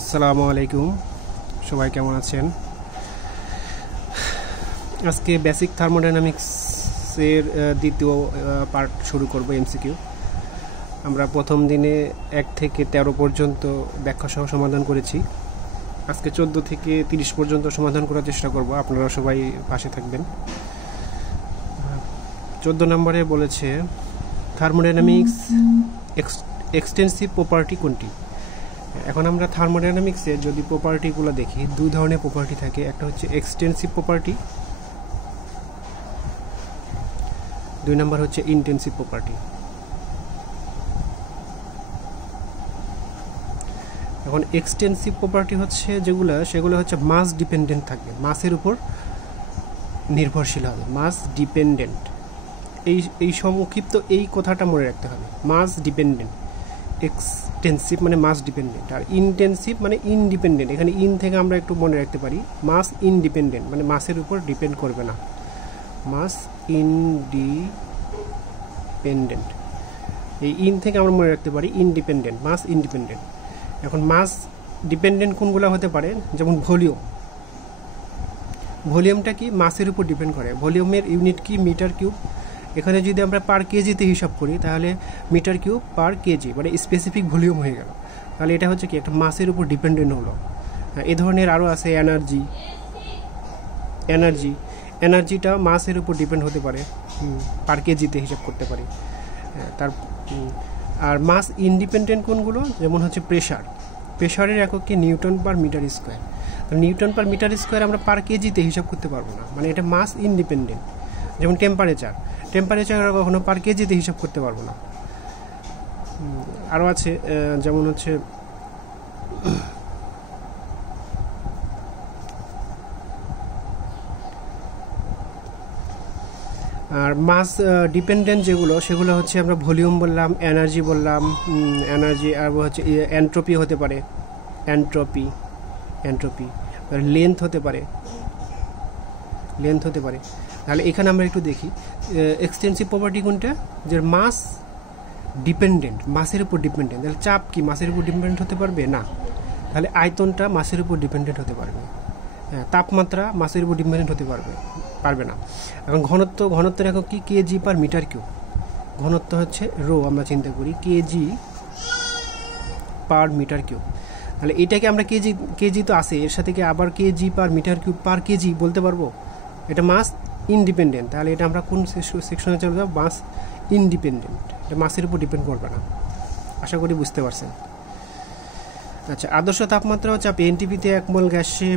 আসসালামু আলাইকুম, সবাই কেমন আছেন? আজকে বেসিক থার্মোডাইনামিক্সের দ্বিতীয় পার্ট শুরু করব, এমসিকিউ। আমরা প্রথম দিনে 1 থেকে 13 পর্যন্ত ব্যাখ্যা সহ সমাধান করেছি। আজকে 14 থেকে 30 পর্যন্ত সমাধান করার চেষ্টা করব, আপনারা সবাই পাশে থাকবেন। 14 নম্বরে বলেছে থার্মোডাইনামিক্স এক্সটেন্সিভ প্রপার্টি কোনটি। এখন আমরা থার্মোডাইনামিক্সের যদি প্রপার্টিগুলো দেখি, দুই ধরনের প্রপার্টি থাকে। একটা হচ্ছে এক্সটেন্সিভ প্রপার্টি, দুই নম্বর হচ্ছে ইন্টেন্সিভ প্রপার্টি। এখন এক্সটেন্সিভ প্রপার্টি হচ্ছে সেগুলো হচ্ছে মাস ডিপেন্ডেন্ট থাকবে, মাসের উপর নির্ভরশীল হবে, মাস ডিপেন্ডেন্ট। এই সংক্ষিপ্ত এই কথাটা মনে রাখতে হবে, মাস ডিপেন্ডেন্ট। এক্সটেন্সিভ মানে মাস ডিপেন্ডেন্ট, আর ইনটেন্সিভ মানে ইনডিপেন্ডেন্ট। এখানে ইন থেকে আমরা একটু মনে রাখতে পারি মাস ইনডিপেন্ডেন্ট, মানে মাসের উপর ডিপেন্ড করবে না, মাস ইনডিপেন্ডেন্ট। এই ইন থেকে আমরা মনে রাখতে পারি ইনডিপেন্ডেন্ট, মাস ইনডিপেন্ডেন্ট। এখন মাস ডিপেন্ডেন্ট কোনগুলো হতে পারে, যেমন ভলিউম। ভলিউমটা কি মাসের উপর ডিপেন্ড করে, ভলিউমের ইউনিট কি মিটার কিউব। এখানে যদি আমরা পার কেজিতে হিসাব করি তাহলে মিটার কিউব পার কেজি, মানে স্পেসিফিক ভলিউম হয়ে গেল। তাহলে এটা হচ্ছে কি একটা মাসের উপর ডিপেন্ডেন্ট হলো। এ ধরনের আরও আছে এনার্জিটা মাসের উপর ডিপেন্ড হতে পারে, পার কেজিতে হিসাব করতে পারি। আর মাস ইন্ডিপেন্ডেন্ট কোনগুলো, যেমন হচ্ছে প্রেশারের একক কি newton per metre square. Newton per metre square আমরা পার কেজিতে হিসাব করতে পারবো না, মানে এটা মাস ইন্ডিপেন্ডেন্ট। যেমন টেম্পারেচার কখনো পার কেজিতে হিসাব করতে পারবো না। আরও আছে, যেমন হচ্ছে আর মাস ডিপেন্ডেন্ট সেগুলো হচ্ছে আমরা ভলিউম বললাম, এনার্জি বললাম, আর হচ্ছে এন্ট্রপি হতে পারে, এন্ট্রপি লেন্থ হতে পারে। তাহলে এখানে আমরা একটু দেখি এক্সটেন্সিভ প্রপার্টি কোনটা, যে মাস ডিপেন্ডেন্ট, মাসের উপর ডিপেন্ডেন্ট। তাহলে চাপ কি মাসের উপর ডিপেন্ডেন্ট হতে পারবে না, তাহলে আয়তনটা মাসের উপর ডিপেন্ডেন্ট হতে পারবে। হ্যাঁ, তাপমাত্রা মাসের উপর ডিপেন্ডেন্ট হতে পারবে না। এখন ঘনত্বের একক কি কেজি পার মিটার কিউব। ঘনত্ব হচ্ছে রো, আমরা চিন্তা করি কেজি পার মিটার কিউব। তাহলে এটাকে আমরা কেজি তো আছে, এর সাথে কি আবার kg per metre cube per kg বলতে পারবো? এটা মাস ইনডিপেন্ডেন্ট। তাহলে এটা আমরা কোন সেকশনে চলে যাব, মাস ইনডিপেন্ডেন্ট। এটা মাসের উপর ডিপেন্ড করবে না। আশা করি বুঝতে পারছেন। আচ্ছা, আদর্শ তাপমাত্রা ও চাপ এনটিপিতে 1 মোল গ্যাসে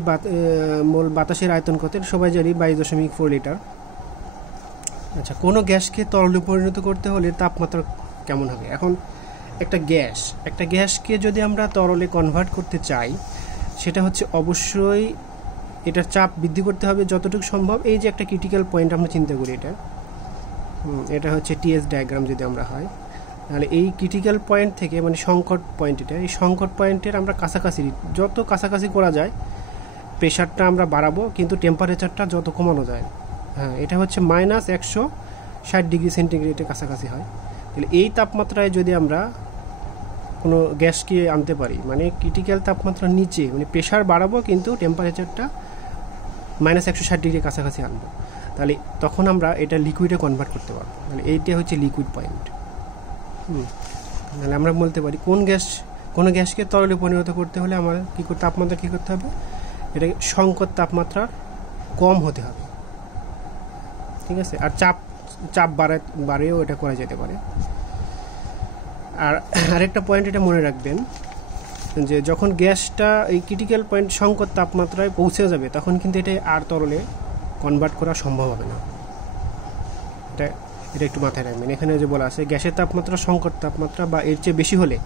মোল বাতাসের আয়তন কত, সবাই জানি 22.4 লিটার। আচ্ছা, কোনো গ্যাসকে তরলে পরিণত করতে হলে তাপমাত্রা কেমন হবে? এখন একটা গ্যাসকে যদি আমরা তরলে কনভার্ট করতে চাই, সেটা হচ্ছে অবশ্যই এটার চাপ বৃদ্ধি করতে হবে যতটুকু সম্ভব। এই যে একটা ক্রিটিক্যাল পয়েন্ট আমরা চিন্তা করি, এটা হচ্ছে টিএস ডায়াগ্রাম যদি আমরা হয়, তাহলে এই ক্রিটিক্যাল পয়েন্ট থেকে, মানে সংকট পয়েন্ট, এই সংকট পয়েন্টের আমরা যত কাছাকাছি করা যায় প্রেশারটা আমরা বাড়াবো, কিন্তু টেম্পারেচারটা যত কমানো যায়। হ্যাঁ, এটা হচ্ছে -160 ডিগ্রি সেন্টিগ্রেডের কাছাকাছি হয়। তাহলে এই তাপমাত্রায় যদি আমরা কোনো গ্যাসকে আনতে পারি, মানে ক্রিটিক্যাল তাপমাত্রার নিচে, মানে প্রেশার বাড়াবো কিন্তু টেম্পারেচারটা -160 ডিগ্রির কাছাকাছি আনবো, তাহলে তখন আমরা এটা লিকুইডে কনভার্ট করতে পারবো। তাহলে এইটা হচ্ছে লিকুইড পয়েন্ট। তাহলে আমরা বলতে পারি কোনো গ্যাসকে তরলে পরিণত করতে হলে আমার তাপমাত্রা কী করতে হবে, এটা সংকট তাপমাত্রার কম হতে হবে, ঠিক আছে। আর চাপ বাড়েও এটা করা যেতে পারে। আর আরেকটা পয়েন্ট এটা মনে রাখবেন, যে যখন গ্যাসটা এই ক্রিটিক্যাল পয়েন্ট সংকট তাপমাত্রায় পৌঁছে যাবে, তখন কিন্তু এটা আর তরলে কনভার্ট করা সম্ভব হবে না। এটা একটু মাথায় রাখবেন। এখানে যে বলা আছে, গ্যাসের তাপমাত্রা সংকট তাপমাত্রা বা এর চেয়ে বেশি হলে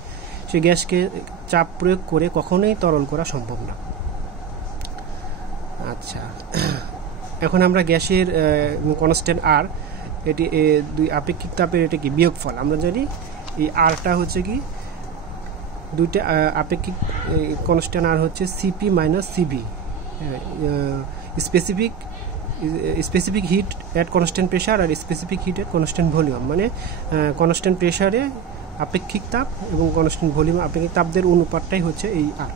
সেই গ্যাসকে চাপ প্রয়োগ করে কখনোই তরল করা সম্ভব না। আচ্ছা, এখন আমরা গ্যাসের কনস্ট্যান্ট আর, এটি দুই আপেক্ষিক তাপের এটা কি বিয়োগফল। আমরা জানি এই আরটা হচ্ছে কি দুইটা আপেক্ষিক কনস্ট্যান্ট, আর হচ্ছে CP minus CV, specific heat at constant pressure আর specific heat at constant volume. মানে কনস্ট্যান্ট প্রেশারে আপেক্ষিক তাপ এবং কনস্ট্যান্ট ভলিউম আপেক্ষিক তাপদের অনুপাতটাই হচ্ছে এই আর।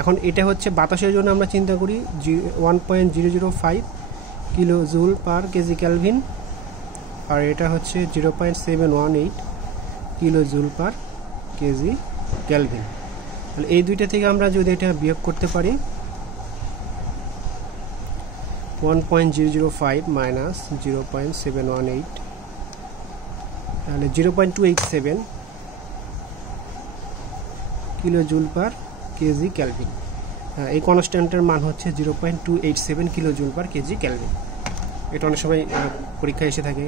এখন এটা হচ্ছে বাতাসের জন্য আমরা চিন্তা করি 1.005 kilo joule per kg kelvin, আর এটা হচ্ছে 0.718 kilo joule per kg kelvin. তাহলে এই দুইটা থেকে আমরা যদি এটা বিয়োগ করতে পারি 1.005 মাইনাস 0.718, তাহলে 0.287 kilo joule per kg kelvin. এই কনস্ট্যান্টের মান হচ্ছে 0.287 kilo joule per kg kelvin. এটা অনেক সময় পরীক্ষায় এসে থাকে।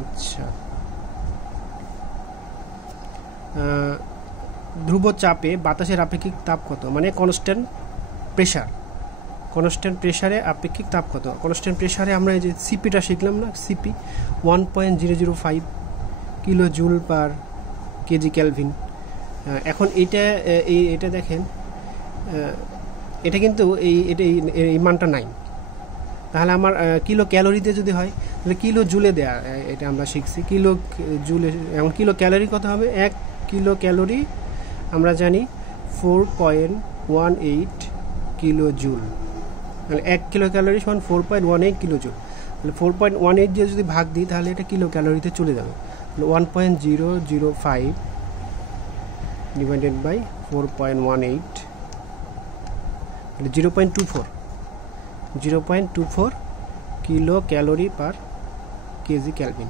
আচ্ছা, ধ্রুব চাপে বাতাসের আপেক্ষিক তাপ কত? মানে কনস্ট্যান্ট প্রেশারে আপেক্ষিক তাপ কত? কনস্ট্যান্ট প্রেশারে আমরা এই যে সিপিটা শিখলাম না, CP 1.005 kilo joule per kg kelvin. এখন এটা দেখেন, এটা কিন্তু এই মানটা নাই। তাহলে আমার কিলো ক্যালোরিতে যদি হয় তাহলে কিলো জুলে দেয়া, এটা আমরা শিখছি কিলো জুলে। এখন কিলো ক্যালোরি কত হবে? 1 কিলো ক্যালোরি আমরা জানি 4.18 কিলো জুল। তাহলে 1 কিলো ক্যালোরি সমান 4.18 কিলো জুল। তাহলে 4.18 দিয়ে যদি ভাগ দিই তাহলে এটা কিলো ক্যালোরিতে চলে যাবে। তাহলে 1.005 ডিভাইডেড বাই 4.18, তাহলে 0.24 kilo calorie per kg kelvin.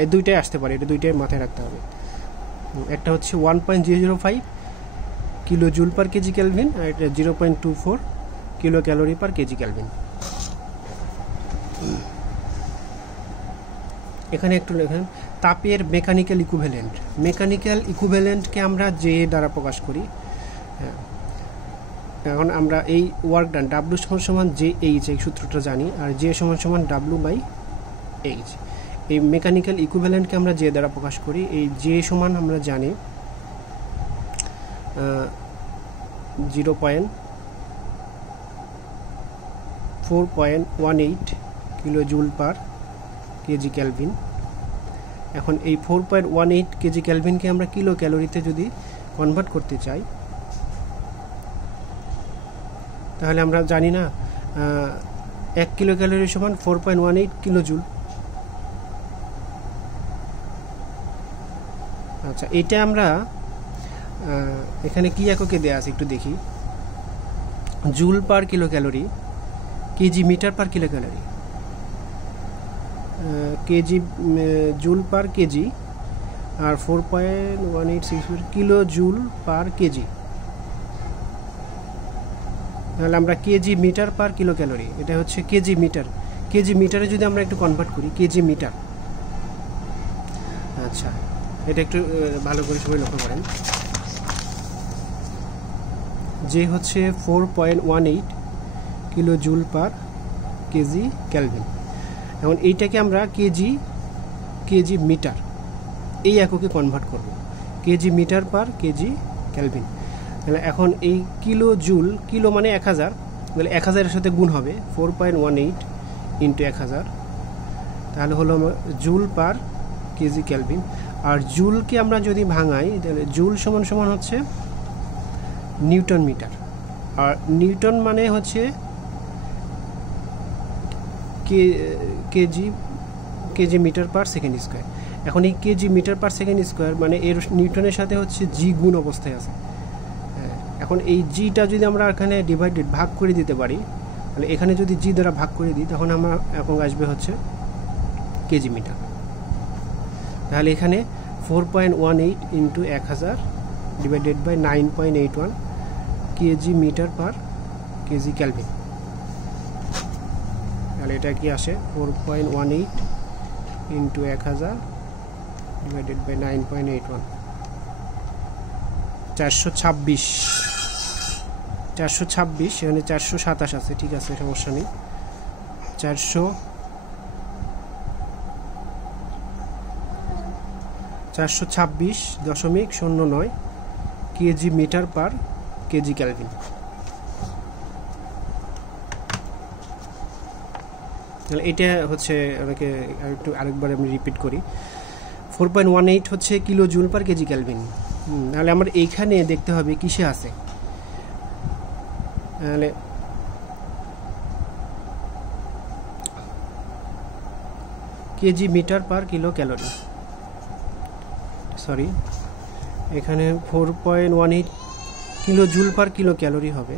এই দুইটাই আসতে পারে, এটা দুইটাই মাথায় রাখতে হবে। একটা হচ্ছে 1.005 kilo joule per kg kelvin, আর এটা 0.24 kilo calorie per kg kelvin. এখানে একটু লেখেন তাপের মেকানিক্যাল ইকুইভ্যালেন্টকে আমরা জে দ্বারা প্রকাশ করি। এখন আমরা এই ওয়ার্ক ডান ডাব্লু সমান জে এইচ, এই সূত্রটা জানি, আর জে সমান ডাব্লু বাই এইচ। এই মেকানিক্যাল ইকুইভ্যালেন্টকে আমরা জে দ্বারা প্রকাশ করি। এই জে সমান আমরা জানি 0.418 kilo joule per kg kelvin. এখন এই 4.18 কেজি ক্যালভিনকে আমরা কিলো ক্যালোরিতে যদি কনভার্ট করতে চাই তাহলে আমরা জানি না 1 কিলো ক্যালোরি সমান 4.18 কিলো জুল। আচ্ছা, এটা আমরা এখানে কি এককে দেয়া আছে একটু দেখি। Joule per kilo calorie, kg metre per kilo calorie, kg joule per kg, আর 4.186 কিলো জুল পার কেজি। তাহলে আমরা kg metre per kilo calorie, এটা হচ্ছে কেজি মিটারে যদি আমরা একটু কনভার্ট করি কেজি মিটার। আচ্ছা, এটা একটু ভালো করে সবাই লক্ষ্য করেন। যে হচ্ছে 4.18 kilo joule per kg kelvin. এখন এইটাকে আমরা কেজি মিটার এই এককে কনভার্ট করব, kg metre per kg kelvin. তাহলে এখন এই কিলো জুল, কিলো মানে 1000, তাহলে 1000-এর সাথে গুণ হবে 4.18 ইন্টু 1000, তাহলে হলো আমার জুল পার কেজি ক্যালভিন। আর জুলকে আমরা যদি ভাঙাই তাহলে জুল সমান হচ্ছে নিউটন মিটার, আর নিউটন মানে হচ্ছে kg metre per second square. এখন এই kg metre per second square মানে এর নিউটনের সাথে হচ্ছে জি গুণ অবস্থায় আছে। এখন এই জিটা যদি আমরা এখানে ভাগ করে দিতে পারি, তাহলে এখানে যদি জি দ্বারা ভাগ করে দিই তখন আমার এখন আসবে হচ্ছে কেজি মিটার। তাহলে এখানে 4.18 into 1000 divided by 9.81 kg metre per kg kelvin. তাহলে এটা কি আসে 4.18 ইন্টু 1000 ডিভাইডেড বাই 9.81, 426। এখানে 427 আছে, ঠিক আছে, সমস্যা নেই। 426.09 kg metre per kg kelvin. তাহলে এটা হচ্ছে আরেকবার আমি রিপিট করি। 4.18 হচ্ছে kilo joule per kg kelvin. তাহলে আমার এইখানে দেখতে হবে কিসে আছে, তাহলে kg metre per kilo calorie, sorry এখানে 4.18 kilo joule per kilo calorie হবে,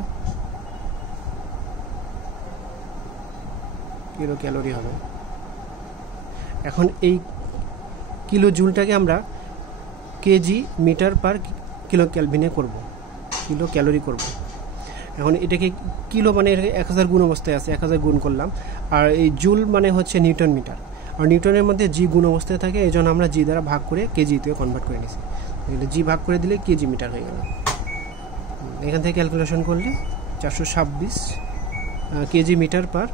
কিলো ক্যালোরি হবে। এখন এই কিলো জুলটাকে আমরা কেজি মিটার পার কিলো ক্যালভিনে করব, কিলো ক্যালোরি করব। এখন এটাকে কিলো মানে 1000 গুণ অবস্থায় আছে, 1000 গুণ করলাম, আর এই জুল মানে হচ্ছে নিউটন মিটার, আর নিউটনের মধ্যে জি গুণ অবস্থায় থাকে, এই জন্য আমরা জি দ্বারা ভাগ করে কেজিতে কনভার্ট করে নিয়েছি। জি ভাগ করে দিলে কেজি মিটার হয়ে গেল। এখান থেকে ক্যালকুলেশন করলে 426 kg metre per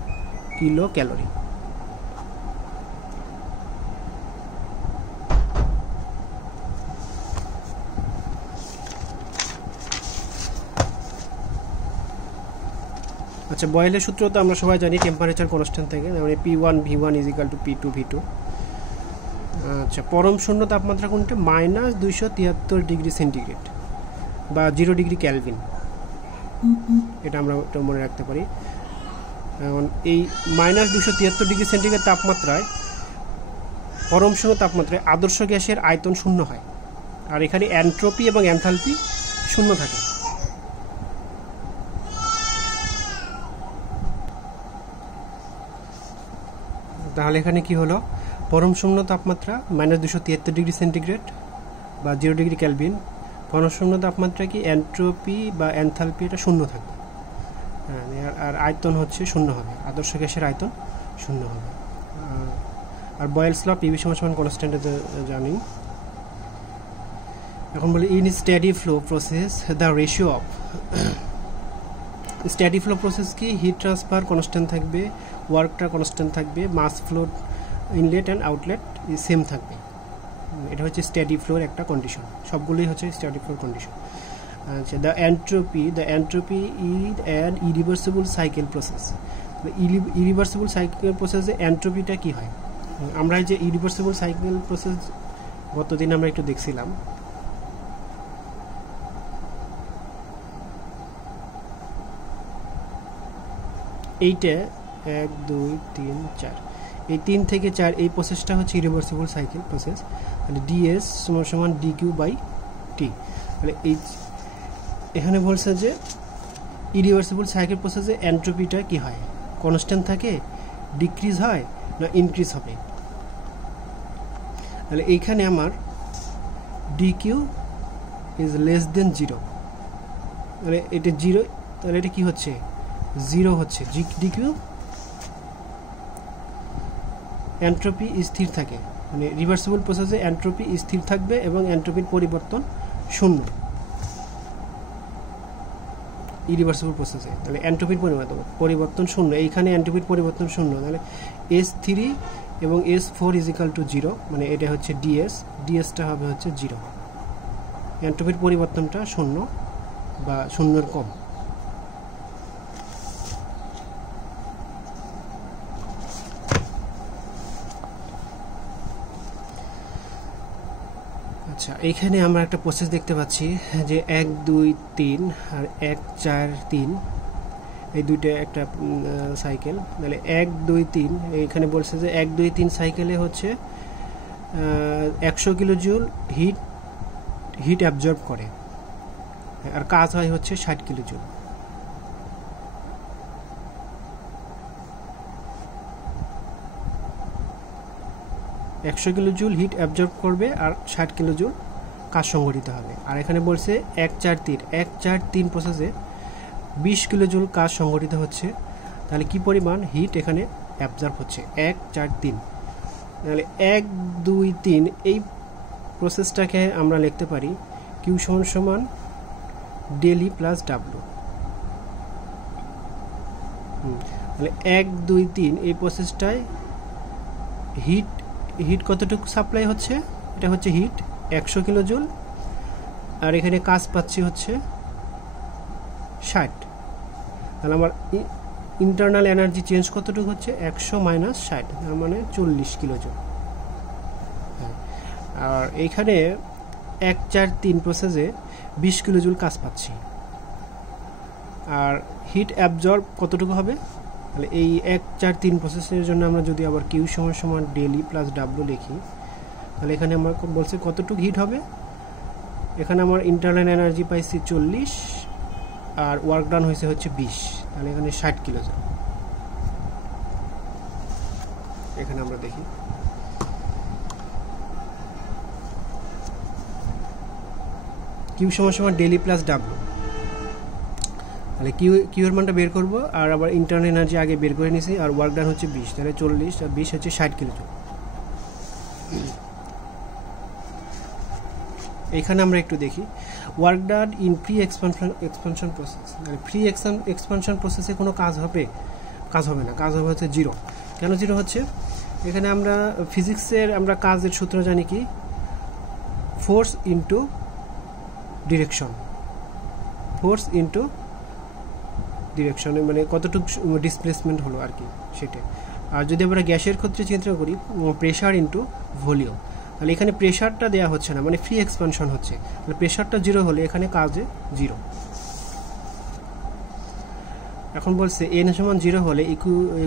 kilo calorie. আচ্ছা, বয়েলের সূত্র তো আমরা সবাই জানি, টেম্পারেচার কনস্ট্যান্ট থাকে, মানে P1 V1 = P2 V2। আচ্ছা, পরম শূন্য তাপমাত্রা কোনটা? -273 ডিগ্রি সেন্টিগ্রেড বা 0 ডিগ্রি ক্যালভিন, এটা আমরা মনে রাখতে পারি। এখন এই -273 ডিগ্রি সেন্টিগ্রেড তাপমাত্রায়, পরম শূন্য তাপমাত্রায় আদর্শ গ্যাসের আয়তন শূন্য হয়, আর এখানে এনট্রপি এবং এনথালপি শূন্য থাকে। তাহলে এখানে কি হলো? পরম শূন্য তাপমাত্রা -273 ডিগ্রি সেন্টিগ্রেড বা 0 ডিগ্রি ক্যালভিন, পরম শূন্য তাপমাত্রা কি এনট্রপি বা এনথালপি এটা শূন্য থাকবে, আর আয়তন হচ্ছে শূন্য হবে, আদর্শ গ্যাসের আয়তন শূন্য হবে। আর বয়েলস ল পিভি সমান কনস্ট্যান্ট জানি। এখন বলি in steady flow process the ratio of, steady flow process কি? হিট ট্রান্সফার কনস্ট্যান্ট থাকবে, ওয়ার্কটা কনস্ট্যান্ট থাকবে, mass flow inlet and outlet same থাকবে। এটা হচ্ছে স্টেডি ফ্লোর একটা কন্ডিশন, সবগুলোই হচ্ছে স্টেডি ফ্লোর কন্ডিশন। আচ্ছা, the entropy is an irreversible cycle process. Irreversible cycle প্রসেসে এন্ট্রপিটা কি হয়? আমরা যে ইরিভার্সিবল সাইকেল প্রসেস গতদিন আমরা একটু দেখছিলাম, এইটা 1 2 3 4, এই 3 থেকে 4 এই প্রসেসটা হচ্ছে ইরিভার্সিবল সাইকেল প্রসেস। তাহলে ডিএস সমান ডিকিউ বাই টি। তাহলে এই এখানে বলছে যে ইরিভার্সিবল সাইকেল প্রসেসে এন্ট্রপিটা কি হয়? কনস্ট্যান্ট থাকে, ডিক্রিজ হয় না ইনক্রিজ হবে? তাহলে এইখানে আমার ডিকিউ ইজ লেস দেন 0, তাহলে এটা 0, তাহলে এটা কি হচ্ছে? 0 হচ্ছে। ডিকিউ এন্ট্রপি স্থির থাকে, মানে রিভার্সিবল প্রসেসে এন্ট্রপি স্থির থাকবে এবং এন্ট্রপির পরিবর্তন শূন্য ইরিভার্সিবল প্রসেসে। তাহলে এন্ট্রপির পরিবর্তন শূন্য, এইখানে এন্ট্রপির পরিবর্তন শূন্য। তাহলে S3 এবং S4 = 0, মানে এটা হচ্ছে ডিএসটা হবে হচ্ছে 0, এন্ট্রপির পরিবর্তনটা শূন্য বা শূন্যের কম। আচ্ছা, এইখানে আমরা একটা প্রসেস দেখতে পাচ্ছি যে 1 2 3 আর 1 4 3, এই দুইটা একটা সাইকেল। তাহলে 1 2 3 এইখানে বলছে যে 1 2 3 সাইকেলে হচ্ছে 100 কিলো জুল হিট অ্যাবজর্ব করে, আর কাজ হয় হচ্ছে 60 কিলো জুল। একশো কিলো জুল হিট অ্যাবজর্ব করবে আর 60 কিলো জুল কাজ সংঘটিত হবে। আর এখানে বলছে 1 4 3 প্রসেসে 20 কিলো জুল কাজ সংঘটিত হচ্ছে। তাহলে কি পরিমাণ হিট এখানে অ্যাবজর্ব হচ্ছে? 1 4 3। তাহলে 1 2 3 এই প্রসেসটাকে আমরা লিখতে পারি কিউ সমান ডেলি প্লাস ডাব্লু। তাহলে 1 2 3 এই প্রসেসটায় হিট কতটুকু সাপ্লাই হচ্ছে? এটা হচ্ছে হিট 100 কিলো জুল, আর এখানে কাজ পাচ্ছি হচ্ছে 60। তাহলে আমার ইন্টারনাল এনার্জি চেঞ্জ কতটুকু হচ্ছে? 100 - 60, তার মানে 40 কিলো জুল। আর এইখানে 1 4 3 প্রসেসে 20 কিলোজুল কাজ পাচ্ছি। আর হিট অ্যাবজর্ব কতটুকু হবে, তাহলে এই 1 4 3 প্রসেসের জন্য আমরা যদি আবার কিউ সমান সমান ডেলি প্লাস ডাব্লিউ লিখি, তাহলে এখানে আমরা বলছে কতটুকু হিট হবে। এখানে আমার ইন্টারনাল এনার্জি পাইছি 40 আর ওয়ার্ক ডান হয়েছে হচ্ছে 20, তাহলে এখানে 60 কিলোজুল। এখানে আমরা দেখি কিউ সমান সমান ডেলি প্লাস ডাব্লিউ, তাহলে কিউ এর মানটা বের করব আর আবার ইন্টারনাল এনার্জি আগে বের করে নিছি আর ওয়ার্ক ডান হচ্ছে 20, তাহলে 40 আর 20 হচ্ছে 60 কিলোজুল। এখানে আমরা একটু দেখি work done in pre expansion process. মানে প্রি এক্সপানশন প্রসেসে কোনো কাজ হবে না, কাজ হবে হচ্ছে 0। কেন 0 হচ্ছে, এখানে আমরা ফিজিক্সের আমরা কাজের সূত্র জানি কি, force into direction, force into ডিরেকশনে মানে কতটুকু ডিসপ্লেসমেন্ট হলো আর কি সেটা। আর যদি আমরা গ্যাসের ক্ষেত্রে চিন্তা করি প্রেশার ইনটু ভলিউম, তাহলে এখানে প্রেশারটা দেওয়া হচ্ছে না, মানে ফ্রি এক্সপানশন হচ্ছে, তাহলে প্রেশারটা 0 হলে এখানে কাজে 0। এখন বলছে n সমান 0 হলে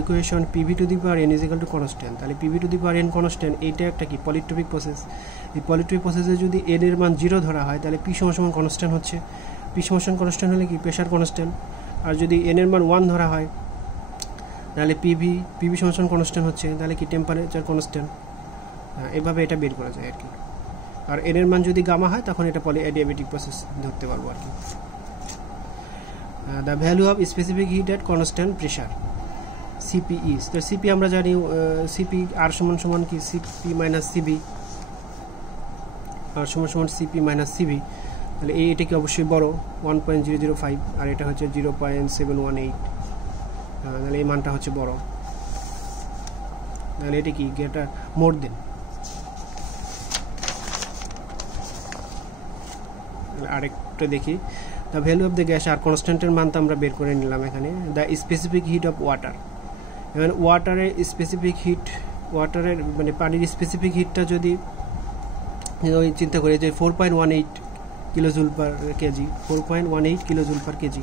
equation PV to the power n is equal to constant. তাহলে PV to the power n constant, এইটা একটা কি পলিট্রপিক প্রসেস। এই পলিট্রপিক প্রসেসে যদি n এর মান 0 ধরা হয় তাহলে পি সমান কনস্ট্যান্ট হচ্ছে, পি সমান কনস্ট্যান্ট হলে কি প্রেশার কনস্ট্যান্ট। আর যদি n এর মান 1 ধরা হয় তাহলে পিভি সমান কনস্ট্যান্ট হচ্ছে, তাহলে কি টেম্পারেচার কনস্ট্যান্ট। এভাবে এটা বের করা যায় আর কি। আর n এর মান যদি গামা হয় তখন এটা পলিঅ্যাডিয়াবেটিক প্রসেস ধরতে পারবো আর কি। The value of specific heat at constant pressure CP is, তো সিপি আমরা জানি সিপি আর সমান সমান কি সিপি মাইনাস সিবি, আর সমান সমান সিপি মাইনাস সিবি। তাহলে এটা কি অবশ্যই বড় 1.005 আর এটা হচ্ছে 0.718, তাহলে এই মানটা হচ্ছে বড়, তাহলে এটা কি গ্রেটার মোর দেন। আরেকটা দেখি the value of the gas আর কনস্ট্যান্টের মান তো আমরা বের করে নিলাম এখানে। The specific heat of water, এবার ওয়াটারের স্পেসিফিক হিট, ওয়াটারের মানে পানির স্পেসিফিক হিটটা যদি ওই চিন্তা করি যে 4.18 কিলোজুল পার কেজি, 4.18 কিলোজুল পার কেজি,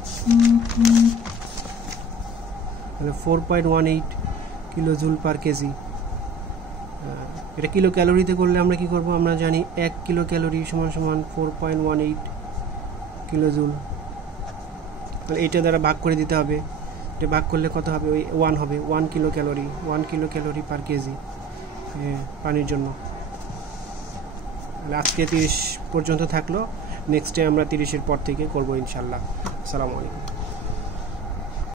তাহলে 4.18 কিলোজুল পার কেজি। এটা কিলো ক্যালোরিতে করলে আমরা কি করব, আমরা জানি 1 কিলো ক্যালোরি সমান সমান 4.18 কিলোজুল, তাহলে এইটা দ্বারা ভাগ করে দিতে হবে। এটা ভাগ করলে কত হবে, ওই 1 হবে, 1 kilo calorie, 1 kilo calorie per KG পানির জন্য। তাহলে আজকে 30 পর্যন্ত থাকলো, নেক্সট ডে আমরা 30-এর পর থেকে করবো ইনশাল্লাহ। আসসালামু আলাইকুম।